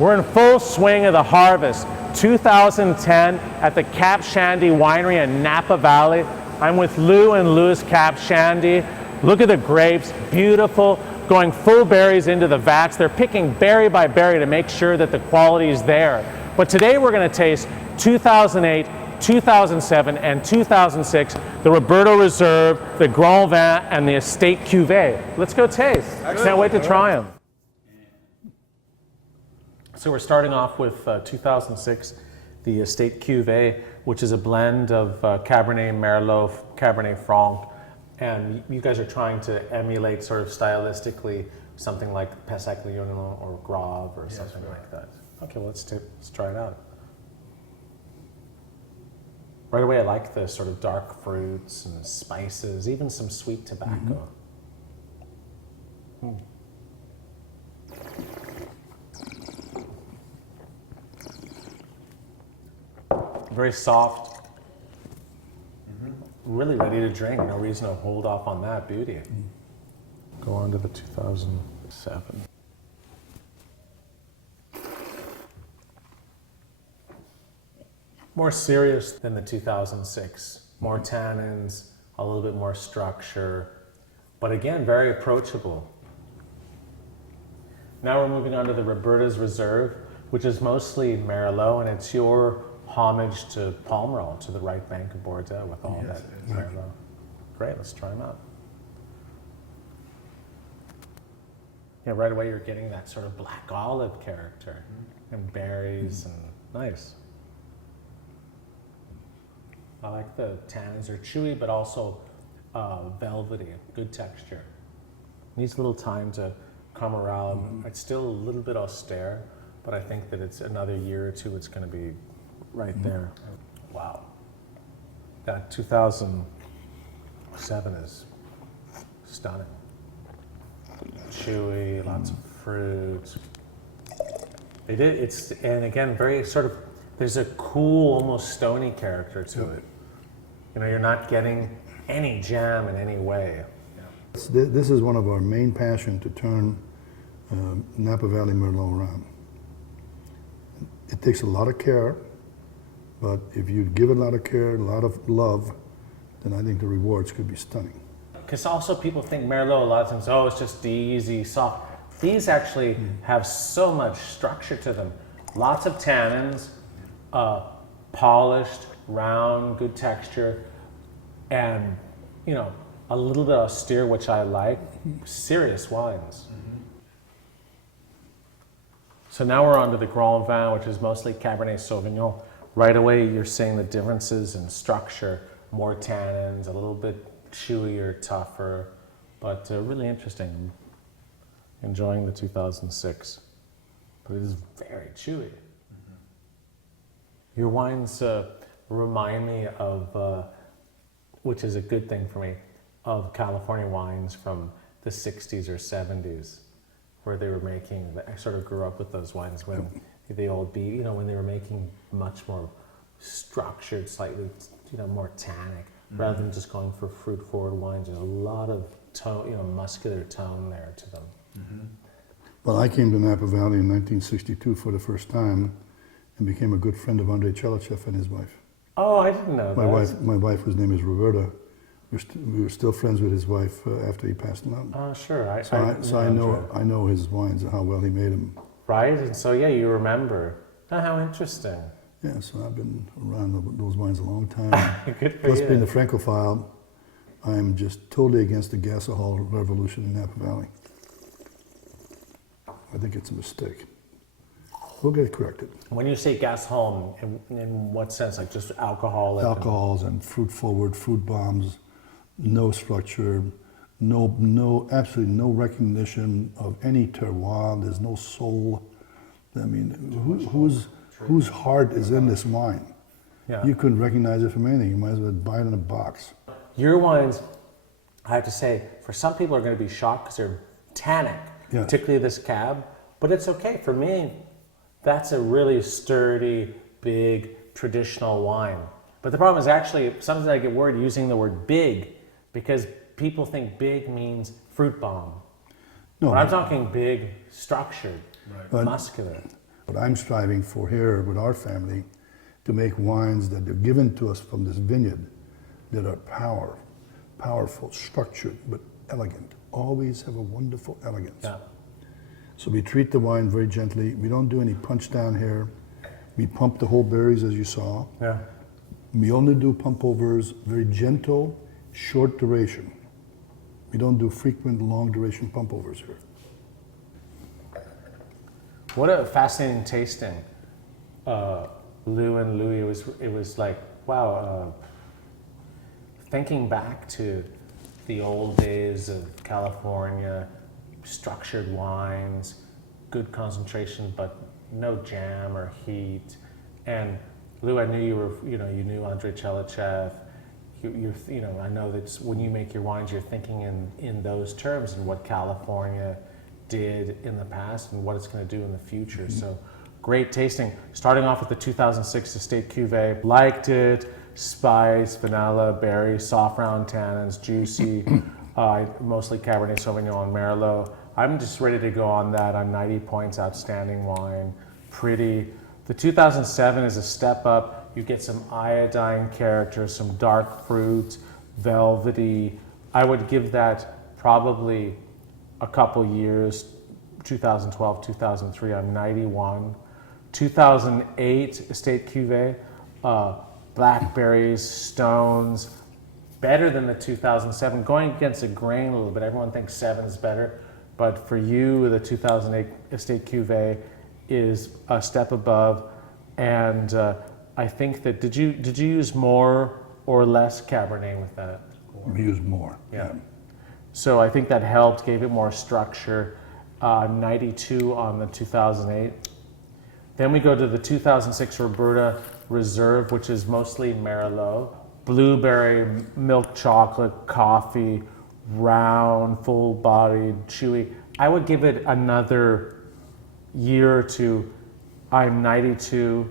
We're in full swing of the harvest, 2010 at the Kapcsandy Winery in Napa Valley. I'm with Lou and Louis Kapcsandy. Look at the grapes, beautiful, going full berries into the vats. They're picking berry by berry to make sure that the quality is there. But today we're going to taste 2008, 2007, and 2006, the Roberto Reserve, the Grand Vin, and the Estate Cuvée. Let's go taste. Can't wait to try them. So we're starting off with 2006, the Estate Cuvée, which is a blend of Cabernet Merlot, Cabernet Franc, and you guys are trying to emulate sort of stylistically something like Phylloxera or Grave or something like that. Okay, well, let's try it out. Right away, I like the sort of dark fruits and spices, even some sweet tobacco. Mm-hmm. Very soft, really ready to drink. No reason to hold off on that beauty. Go on to the 2007. More serious than the 2006. More tannins, a little bit more structure, but again, very approachable. Now we're moving on to the Roberto's Reserve, which is mostly Merlot, and it's your homage to Pomerol, to the right bank of Bordeaux with all that Merlot. Great, let's try them out. Yeah, right away you're getting that sort of black olive character and berries and nice. I like the tannins are chewy, but also velvety, good texture. Needs a little time to come around. It's still a little bit austere, but I think that it's another year or two, it's going to be right there. Wow. That 2007 is stunning. Chewy, lots of fruit. And again, very sort of, there's a cool, almost stony character to it. You know, you're not getting any jam in any way. This is one of our main passion, to turn Napa Valley Merlot around. It takes a lot of care, but if you give it a lot of care, a lot of love, then I think the rewards could be stunning. Because also people think Merlot, a lot of times, oh, it's just easy, soft. These actually have so much structure to them. Lots of tannins, polished, round, good texture, and, you know, a little bit austere, which I like. Serious wines. So now we're on to the Grand Vin, which is mostly Cabernet Sauvignon. Right away, you're seeing the differences in structure, more tannins, a little bit chewier, tougher, but really interesting. Enjoying the 2006, but it is very chewy. Your wines remind me of, which is a good thing for me, of California wines from the 60s or 70s, where they were making, I sort of grew up with those wines when the old beef, you know, when they were making much more structured, slightly, you know, more tannic, rather than just going for fruit-forward wines. There's a lot of tone, you know, muscular tone there to them. Well, I came to Napa Valley in 1962 for the first time and became a good friend of Andrei Chelachev and his wife. Oh, I didn't know that. My wife, whose name is Roberta, we were still friends with his wife after he passed on. Oh, sure. I know his wines and how well he made them. Right, and so yeah, you remember. Oh, how interesting. Yeah, so I've been around those wines a long time. Good for Plus, you. being a Francophile, I'm just totally against the gasohol revolution in Napa Valley. I think it's a mistake. We'll get it corrected. When you say gasohol, in what sense? Like just alcoholic? Alcohols and fruit-forward, fruit bombs, no structure, absolutely no recognition of any terroir. There's no soul. I mean, whose heart is in this wine? Yeah. You couldn't recognize it from anything. You might as well buy it in a box. Your wines, I have to say, for some people are going to be shocked because they're tannic, particularly this cab, but it's okay. For me, that's a really sturdy, big, traditional wine. But the problem is actually, sometimes I get worried using the word big, because people think big means fruit bomb. No, but I'm talking big, structured, muscular. But I'm striving for here with our family to make wines that are given to us from this vineyard that are powerful, structured, but elegant. Always have a wonderful elegance. Yeah. So we treat the wine very gently. We don't do any punch down here. We pump the whole berries as you saw. Yeah. We only do pump overs, very gentle, short duration. We don't do frequent long duration pump overs here. What a fascinating tasting. Lou and Louis, it was like, wow, thinking back to the old days of California, structured wines, good concentration, but no jam or heat. And Lou, I knew you knew Andrei Chelichev. I know that when you make your wines, you're thinking in those terms and what California did in the past and what it's going to do in the future. Mm-hmm. So great tasting. Starting off with the 2006 Estate Cuvée. Liked it. Spice, vanilla, berry, soft round tannins, juicy. Mostly Cabernet Sauvignon and Merlot. I'm just ready to go on that. I'm 90 points, outstanding wine. Pretty. The 2007 is a step up. You get some iodine character, some dark fruit, velvety. I would give that probably a couple years, 2012, 2003, I'm 91. 2008 Estate Cuvée, blackberries, stones, better than the 2007, going against the grain a little bit. Everyone thinks 7 is better, but for you, the 2008 Estate Cuvée is a step above. And I think that, did you use more or less Cabernet with that? We use more. Yeah. So I think that helped, gave it more structure. 92 on the 2008. Then we go to the 2006 Roberta Reserve, which is mostly Merlot. Blueberry, milk chocolate, coffee, round, full-bodied, chewy. I would give it another year or two. I'm 92.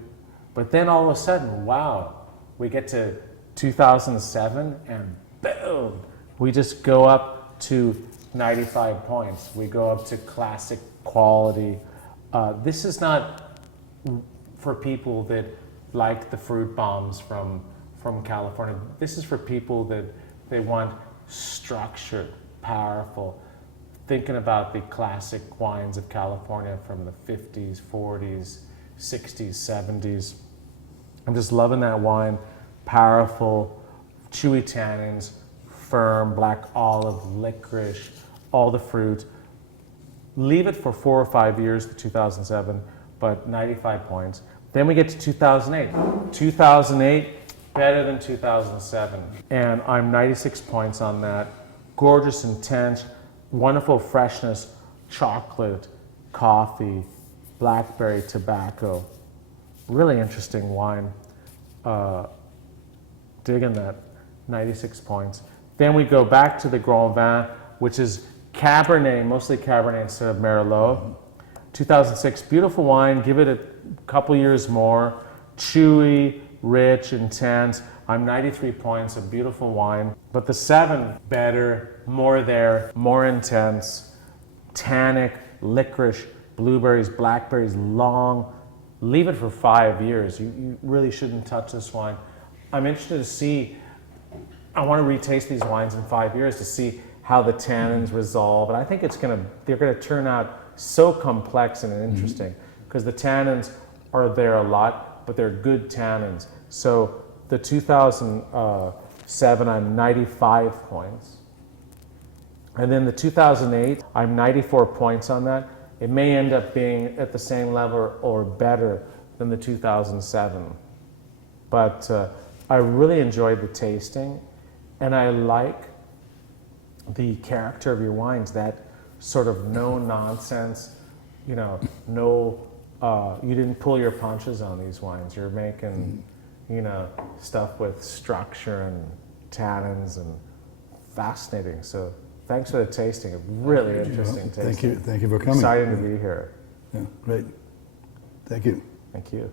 But then all of a sudden, wow, we get to 2007 and boom, we just go up to 95 points. We go up to classic quality. This is not for people that like the fruit bombs from California. This is for people that they want structured, powerful, thinking about the classic wines of California from the 50s, 40s, 60s, 70s. I'm just loving that wine. Powerful, chewy tannins, firm, black olive, licorice, all the fruit. Leave it for 4 or 5 years, the 2007, but 95 points. Then we get to 2008. 2008, better than 2007. And I'm 96 points on that. Gorgeous, intense, wonderful freshness, chocolate, coffee, blackberry, tobacco. Really interesting wine. Digging that, 96 points. Then we go back to the Grand Vin, which is Cabernet, mostly Cabernet instead of Merlot. 2006, beautiful wine. Give it a couple years more. Chewy, rich, intense. I'm 93 points, a beautiful wine. But the 7, better, more there, more intense. Tannic, licorice, blueberries, blackberries, long. Leave it for 5 years. You really shouldn't touch this wine. I'm interested to see, I want to retaste these wines in 5 years to see how the tannins resolve. And I think they're gonna turn out so complex and interesting because the tannins are there a lot, but they're good tannins. So the 2007, I'm 95 points. And then the 2008, I'm 94 points on that. It may end up being at the same level or better than the 2007. But I really enjoyed the tasting, and I like the character of your wines, that sort of no nonsense, you didn't pull your punches on these wines. You're making, stuff with structure and tannins and fascinating. So thanks for the tasting. A really interesting tasting. Thank you for coming. Excited to be here. Yeah, great. Thank you. Thank you.